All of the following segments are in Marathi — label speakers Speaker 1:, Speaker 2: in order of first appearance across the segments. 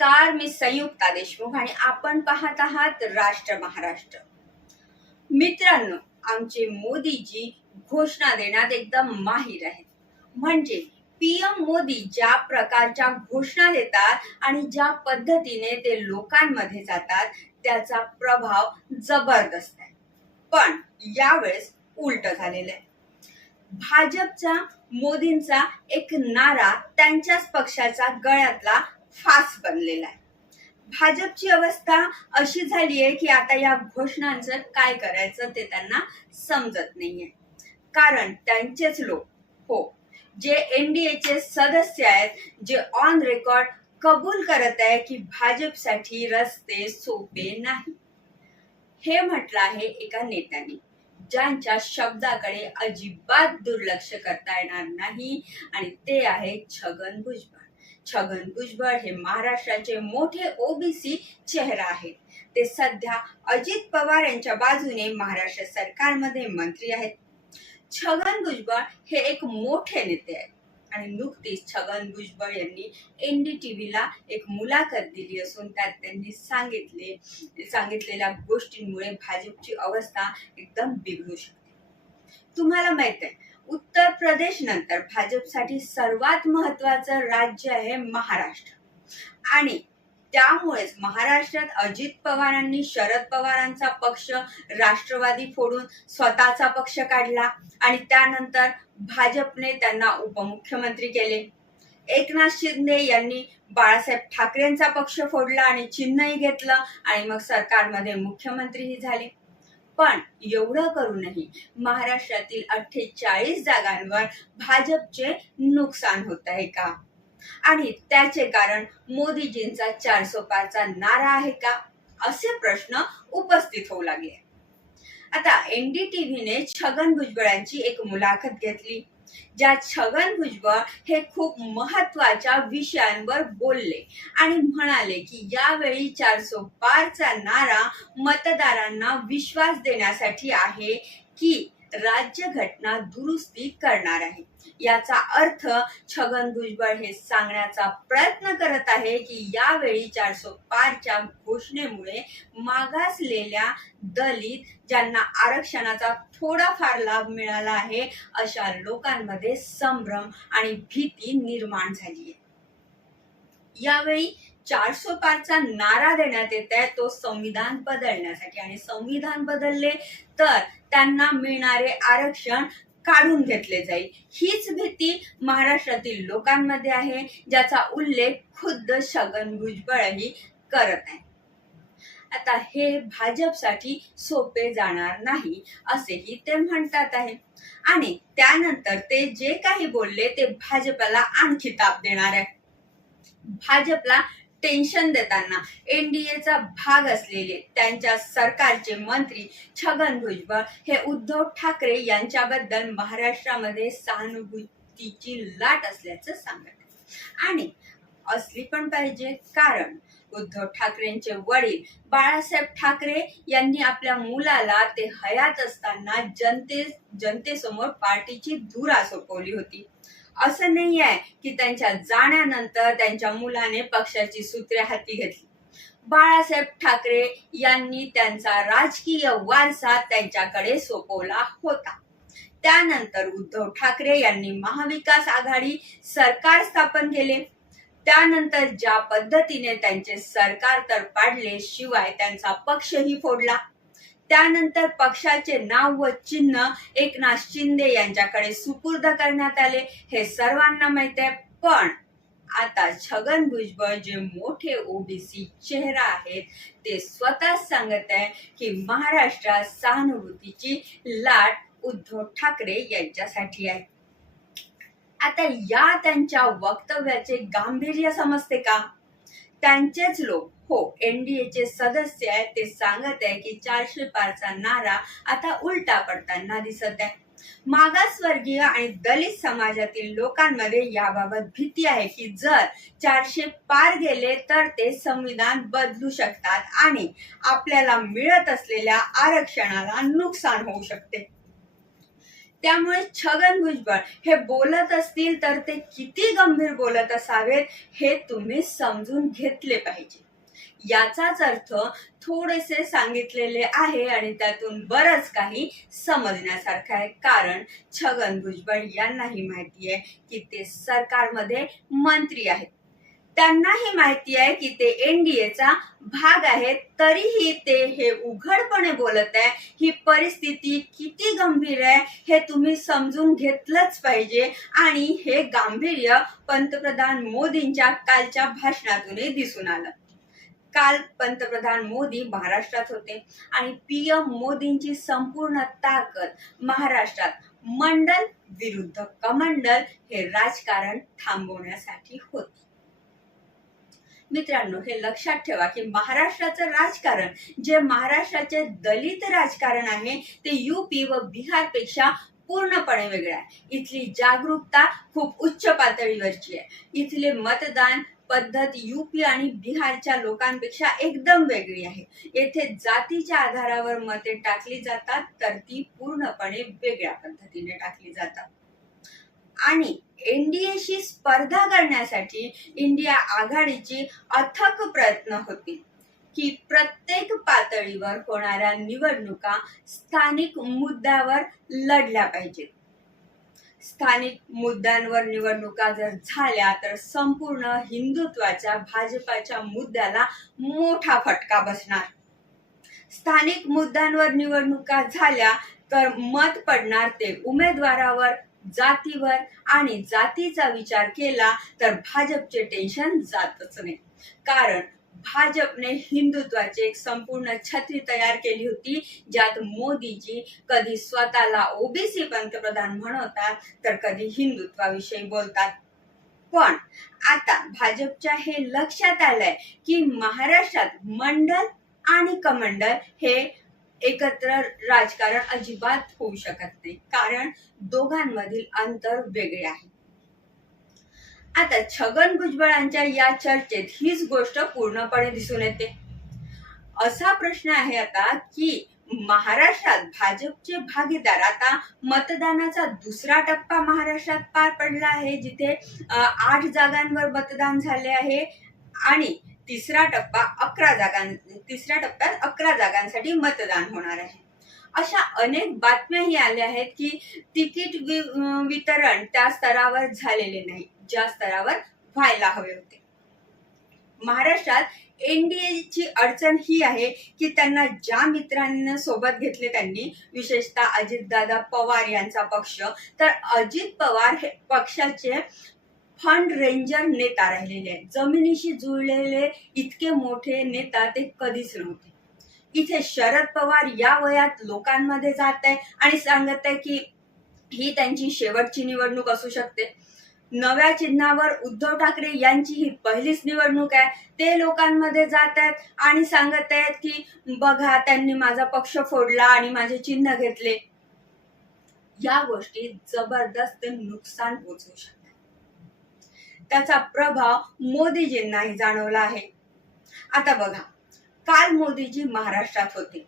Speaker 1: नमस्कार मी संयुक्ता देशमुख आणि आपण पाहत आहात राष्ट्र महाराष्ट्र. मित्रांनो आमचे मोदीजी घोषणा देण्यात एकदम माहीर आहेत. म्हणजे पीएम मोदी ज्या प्रकारच्या घोषणा देतात आणि ज्या पद्धतीने ते लोकांमध्ये जातात त्याचा प्रभाव जबरदस्त आहे. पण यावेळेस उलट झालेलं आहे. भाजपचा मोदींचा एक नारा त्यांच्याच पक्षाचा गळ्यातला फास बनलेला आहे. भाजपची अवस्था अशी झाली आहे की आता या घोषणांचं काय करायचं ते त्यांना समजत नाहीये. कारण त्यांचेच लोक हो जे एनडीएचे सदस्य आहेत जे ऑन रेकॉर्ड कबूल करत आहे की भाजपसाठी रस्ते सोपे नाही. हे म्हटलं आहे एका नेत्याने ज्यांच्या शब्दाकडे अजिबात दुर्लक्ष करता येणार नाही आणि ते आहे छगन भुजबळ. छगन भुजबळ हे महाराष्ट्राचे मोठे ओबीसी चेहरा आहेत. ते सध्या अजित पवार यांच्या बाजूने महाराष्ट्र सरकारमध्ये मंत्री आहेत. छगन भुजबळ हे एक मोठे नेते आहेत. आणि नुकतीच छगन भुजबळ यांनी एनडीटीव्हीला एक मुलाखत दिली असून त्यात त्यांनी सांगितले सांगितलेल्या गोष्टींमुळे भाजपची अवस्था एकदम बिघडू शकते. तुम्हाला माहीत आहे उत्तर प्रदेश नंतर भाजपसाठी सर्वात महत्वाचं राज्य आहे महाराष्ट्र. आणि त्यामुळेच महाराष्ट्रात अजित पवारांनी शरद पवारांचा पक्ष राष्ट्रवादी फोडून स्वतःचा पक्ष काढला आणि त्यानंतर भाजपने त्यांना उपमुख्यमंत्री केले. एकनाथ शिंदे यांनी बाळासाहेब ठाकरेंचा पक्ष फोडला आणि चिन्हही घेतलं आणि मग सरकारमध्ये मुख्यमंत्रीही झाले. पण एवढं करूनही महाराष्ट्रातील अठ्ठेचाळीस जागांवर भाजपचे नुकसान होत आहे का? आणि त्याचे कारण मोदीजींचा चारसो पारचा नारा आहे का? असे प्रश्न उपस्थित होऊ लागले. आता एनडीटीव्हीने छगन भुजबळांची एक मुलाखत घेतली. ज्यात छगन भुजबळ हे खूप महत्त्वाच्या विषयांवर बोलले आणि म्हणाले की यावेळी चारशे पारचा नारा मतदारांना विश्वास देण्यासाठी आहे की राज्य घटना दुरुस्ती करणार आहे. याचा अर्थ छगन भुजबळ हे सांगण्याचा प्रयत्न करत आहे की यावेळी चारशे पारच्या घोषणेमुळे मागासलेल्या दलित ज्यांना आरक्षणाचा थोडाफार लाभ मिळाला आहे अशा लोकांमध्ये संभ्रम आणि भीती निर्माण झाली आहे. यावेळी चारशे पारचा नारा देण्यात येत आहे. तो संविधान बदलण्यासाठी. आणि संविधान बदलले तर त्यांना मिळणारे आरक्षण काढून घेतले जाईल. हीच भीती महाराष्ट्रातील लोकांमध्ये आहे ज्याचा उल्लेख खुद्द छगन भुजबळही करत आहे. आता हे भाजपसाठी सोपे जाणार नाही असेही ते म्हणतात आहे. आणि त्यानंतर ते जे काही बोलले ते भाजपला आणखी ताप देणार आहे. भाजपला टेन्शन देताना एनडीएचा भाग असलेले त्यांच्या सरकारचे मंत्री छगन भुजबळ हे उद्धव ठाकरे यांच्याबद्दल महाराष्ट्रामध्ये सहानुभूतीची लाट असल्याचं सांगत आणि असली पण पाहिजे कारण उद्धव ठाकरेंचे वडील बाळासाहेब ठाकरे यांनी आपल्या मुलाला ते हयात असताना जनते जनतेसमोर पार्टीची धुरा सोपवली होती. असं नाही आहे की त्यांच्या जाण्यानंतर त्यांच्या मुलाने पक्षाची सूत्रे हाती घेतली. बाळासाहेब ठाकरे यांनी त्यांचा राजकीय वारसा त्यांच्याकडे सोपवला होता. त्यानंतर उद्धव ठाकरे यांनी महाविकास आघाडी सरकार स्थापन केले. त्यानंतर ज्या पद्धतीने त्यांचे सरकार तर पाडले शिवाय त्यांचा पक्षही फोडला. त्यानंतर पक्षाचे नाव व चिन्ह एकनाथ शिंदे यांच्याकडे सुपूर्द करण्यात आले. हे सर्वांना माहीत आहे. पण आता छगन भुजबळ जे मोठे ओबीसी चेहरा आहेत ते स्वतः सांगत आहे की महाराष्ट्रात सहानुभूतीची लाट उद्धव ठाकरे यांच्यासाठी आहे. आता या त्यांच्या वक्तव्याचे गांभीर्य समजते का? त्यांचेच लोक हो एनडीएचे सदस्य आहेत ते सांगत आहे की चारशे पारचा नारा आता उलटा पडताना दिसत आहे. मागासवर्गीय आणि दलित समाजातील लोकांमध्ये याबाबत भीती आहे की जर चारशे पार गेले तर ते संविधान बदलू शकतात आणि आपल्याला मिळत असलेल्या आरक्षणाला नुकसान होऊ शकते. त्यामुळे छगन भुजबळ हे बोलत असतील तर ते किती गंभीर बोलत असावेत हे तुम्ही समजून घेतले पाहिजे. याचाच अर्थ थोडेसे सांगितलेले आहे आणि त्यातून बरंच काही समजण्यासारखं आहे. कारण छगन भुजबळ यांनाही माहिती आहे की ते सरकारमध्ये मंत्री आहेत. त्यांनाही माहिती आहे की ते एनडीएचा भाग आहेत. तरीही ते हे उघडपणे बोलत आहे. ही परिस्थिती किती गंभीर आहे हे तुम्ही समजून घेतलंच पाहिजे. आणि हे गांभीर्य पंतप्रधान मोदींच्या कालच्या भाषणातूनही दिसून आलं. काल पंतप्रधान मोदी महाराष्ट्रात होते. आणि पीएम मोदींची संपूर्ण ताकद महाराष्ट्रात मंडल विरुद्ध कमंडल हे राजकारण थांबवण्यासाठी होती. मित्रांनो हे लक्षात ठेवा की महाराष्ट्राचं राजकारण जे महाराष्ट्राचे दलित राजकारण आहे ते युपी व बिहारपेक्षा पूर्णपणे वेगळं आहे. इथली जागरूकता खूप उच्च पातळीवरची आहे. इथले मतदान पद्धत युपी आणि बिहारच्या लोकांपेक्षा एकदम वेगळी आहे. येथे जातीच्या आधारावर मते टाकली जातात तर ती पूर्णपणे वेगळ्या पद्धतीने टाकली जातात. आणि एनडीएशी स्पर्धा करण्यासाठी इंडिया आघाडीची अथक प्रयत्न होतील की प्रत्येक पातळीवर होणाऱ्या निवडणुका स्थानिक मुद्द्यावर लढल्या पाहिजेत. स्थानिक मुद्द्यांवर निवडणुका जर झाल्या तर संपूर्ण हिंदुत्वाच्या भाजपाच्या मुद्द्याला मोठा फटका बसणार. स्थानिक मुद्द्यांवर निवडणुका झाल्या तर मत पडणार ते उमेदवारावर जातीवर आणि जातीचा विचार केला तर भाजपचे टेन्शन जातच नाही. कारण भाजपने हिंदुत्वाची एक संपूर्ण छत्री तयार केली होती ज्यात मोदीजी कधी स्वतःला ओबीसी पंतप्रधान म्हणतात तर कधी हिंदुत्वाविषयी बोलतात. पण आता भाजपच्या हे लक्षात आलंय की महाराष्ट्रात मंडल आणि कमंडल हे एकत्र राजकारण अजिबात होऊ शकत नाही. कारण दोघांमधील अंतर वेगळे आहे. आता छगन भुजबळांच्या या चर्चेत हीच गोष्ट पूर्णपणे दिसून येते. असा प्रश्न आहे आता की महाराष्ट्रात भाजपचे भागीदार आता मतदानाचा दुसरा टप्पा महाराष्ट्रात पार पडला आहे जिथे आठ जागांवर मतदान झाले आहे आणि तिसरा टप्पा अकरा जागां तिसऱ्या टप्प्यात अकरा जागांसाठी मतदान होणार आहे. अशा अनेक बातम्याही आल्या आहेत की तिकीट वितरण त्या स्तरावर झालेले नाही ज्या स्तरावर व्हायला हवे होते. महाराष्ट्रात एनडीएची अडचण ही आहे की त्यांना ज्या मित्रांना सोबत घेतले त्यांनी विशेषतः अजितदादा पवार यांचा पक्ष तर अजित पवार हे पक्षाचे फंड रेंजर नेता राहिलेले आहेत. जमिनीशी जुळलेले इतके मोठे नेता ते कधीच नव्हते. इथे शरद पवार या वयात लोकांमध्ये जात आहे आणि सांगत आहे की ही त्यांची शेवटची निवडणूक असू शकते. नव्या चिन्हावर उद्धव ठाकरे यांची ही पहिलीच निवडणूक आहे. ते लोकांमध्ये जात आहेत आणि सांगत आहेत की बघा त्यांनी माझा पक्ष फोडला आणि माझे चिन्ह घेतले. या गोष्टी जबरदस्त नुकसान पोचवू शकतात. त्याचा प्रभाव मोदीजींनाही जाणवला आहे. आता बघा काल मोदीजी महाराष्ट्रात होते.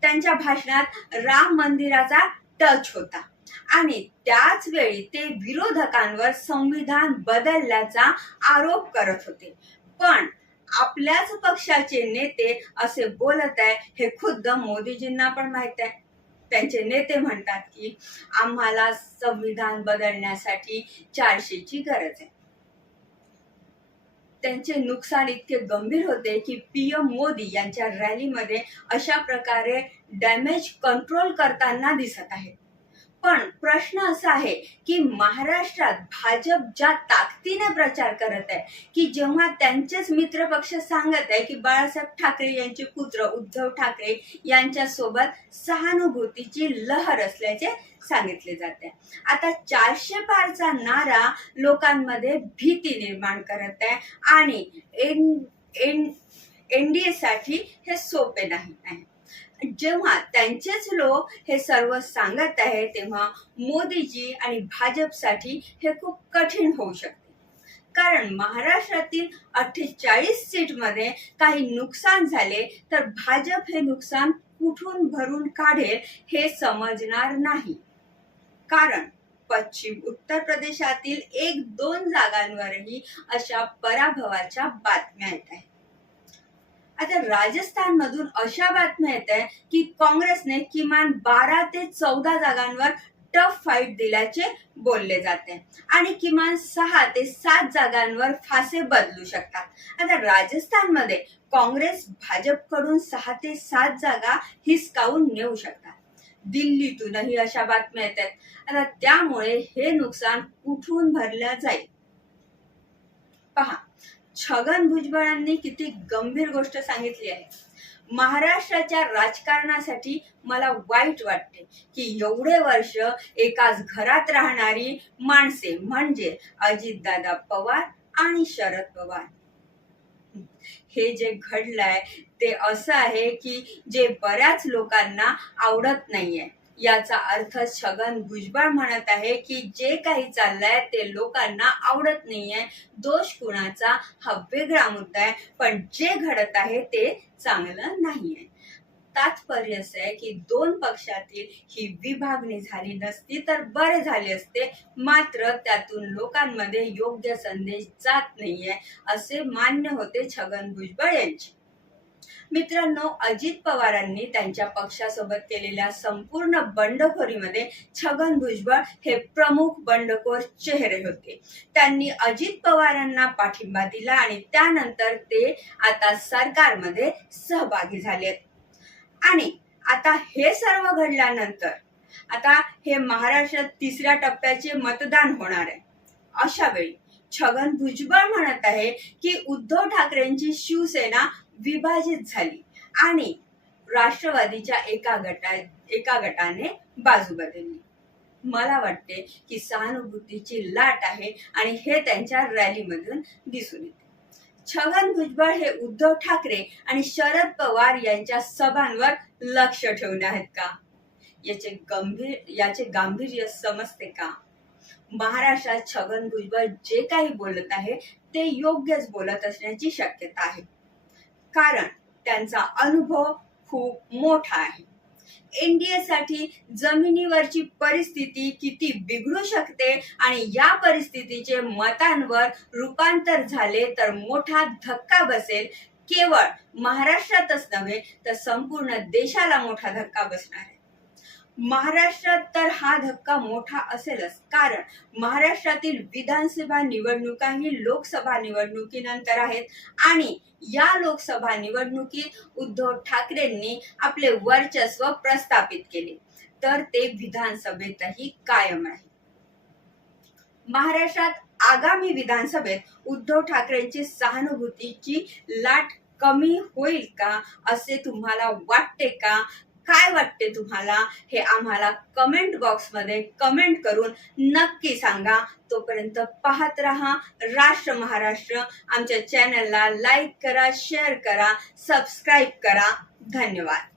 Speaker 1: त्यांच्या भाषणात राम मंदिराचा टच होता. आणि त्याच वेळी ते विरोधकांवर संविधान बदलल्याचा आरोप करत होते. पण आपल्याच पक्षाचे नेते असे बोलत आहे हे खुद्द मोदीजींना पण माहीत आहे. त्यांचे नेते म्हणतात की आम्हाला संविधान बदलण्यासाठी चारशेची गरज आहे. त्यांचे नुकसान इतके गंभीर होते की पी एम मोदी यांच्या रॅलीमध्ये अशा प्रकारे डॅमेज कंट्रोल करताना दिसत आहेत. पण प्रश्न असा आहे की महाराष्ट्रात भाजप ज्या ताकदीने प्रचार करत आहे की जेव्हा त्यांचेच मित्रपक्ष सांगत आहे की बाळासाहेब ठाकरे यांचे पुत्र उद्धव ठाकरे यांच्या सोबत सहानुभूतीची लहर असल्याचे सांगितले जाते. आता चारशे पारचा नारा लोकांमध्ये भीती निर्माण करत आहे आणि एन एन एन डी साठी हे सोपे नाही आहे. जेव्हा त्यांचेच लोक हे सर्व सांगत आहे तेव्हा मोदीजी आणि भाजपसाठी हे खूप कठीण होऊ शकते. कारण महाराष्ट्रातील अठ्ठेचाळीस सीटमध्ये काही नुकसान झाले तर भाजप हे नुकसान कुठून भरून काढेल हे समजणार नाही. कारण पश्चिम उत्तर प्रदेशातील एक दोन जागांवरही अशा पराभवाच्या बातम्या येत आहेत. आता राजस्थान मधून अशा बातम्या येत आहे की काँग्रेसने किमान बारा ते चौदा जागांवर टफ फाईट दिल्याचे बोलले जाते. आणि किमान सहा ते सात जागांवर फासे बदलू शकतात. आता राजस्थानमध्ये काँग्रेस भाजपकडून सहा ते सात जागा हिसकावून नेऊ शकतात. दिल्लीतूनही अशा बातम्या येत आहेत आता त्यामुळे हे नुकसान कुठून भरल्या जाईल? पहा. छगन भुजबळांनी किती गंभीर गोष्ट सांगितली आहे. महाराष्ट्राच्या राजकारणासाठी मला वाईट वाटते की एवढे वर्ष एकाच घरात राहणारी माणसे म्हणजे अजितदादा पवार आणि शरद पवार. हे जे घडलंय ते असं आहे की जे बऱ्याच लोकांना आवडत नाहीये. याचा अर्थ छगन भुजबळ म्हणत आहे की जे काही चाललंय ते लोकांना आवडत नाहीये. दोष कुणाचा? हा वेगळा मुद्दा आहे. पण जे घडत आहे ते चांगलं नाहीये. तात्पर्य असं आहे की दोन पक्षातील ही विभागणी झाली नसती तर बरे झाले असते. मात्र त्यातून लोकांमध्ये योग्य संदेश जात नाहीये असे मान्य होते छगन भुजबळ यांचे. मित्रांनो अजित पवारांनी त्यांच्या पक्षासोबत केलेल्या संपूर्ण बंडखोरीमध्ये छगन भुजबळ हे प्रमुख बंडखोर चेहरे होते. त्यांनी अजित पवारांना पाठिंबा दिला आणि त्यानंतर ते आता सरकारमध्ये सहभागी झालेत. आणि आता हे सर्व घडल्यानंतर आता हे महाराष्ट्रात तिसऱ्या टप्प्याचे मतदान होणार आहे. अशा वेळी छगन भुजबळ म्हणत आहे की उद्धव ठाकरेंची शिवसेना विभाजित झाली आणि राष्ट्रवादीच्या एका गटा एका गटाने बाजू बदलली. मला वाटते की सहानुभूतीची लाट आहे आणि हे त्यांच्या रॅलीमधून दिसून येते. छगन भुजबळ हे उद्धव ठाकरे आणि शरद पवार यांच्या सभांवर लक्ष ठेवून आहेत का? याचे गंभीर याचे गांभीर्य समजते का? महाराष्ट्रात छगन भुजबळ जे काही बोलत आहे ते योग्यच बोलत असण्याची शक्यता आहे. कारण त्यांचा अनुभव खूप मोठा आहे. एनडीएसाठी जमिनीवरची परिस्थिती किती बिघडू शकते आणि या परिस्थितीचे मतांवर रूपांतर झाले तर मोठा धक्का बसेल. केवळ महाराष्ट्रातच नव्हे तर संपूर्ण देशाला मोठा धक्का बसणार आहे. महाराष्ट्रात तर हा धक्का मोठा असेलच. कारण महाराष्ट्रातील विधानसभा निवडणुका ही लोकसभा निवडणुकीनंतर आहेत. आणि या लोकसभा निवडणुकीत उद्धव ठाकरेंनी आपले वर्चस्व प्रस्थापित केले. तर ते विधानसभेतही कायम आहे महाराष्ट्रात आगामी विधानसभेत उद्धव ठाकरेंची सहानुभूतीची लाट कमी होईल का असे तुम्हाला वाटते का? काय वाटते तुम्हाला? हे आम्हाला कमेंट बॉक्समध्ये कमेंट करून नक्की सांगा. तोपर्यंत पाहत रहा. राष्ट्र महाराष्ट्र आमच्या चॅनलला लाईक करा शेअर करा सबस्क्राईब करा. धन्यवाद.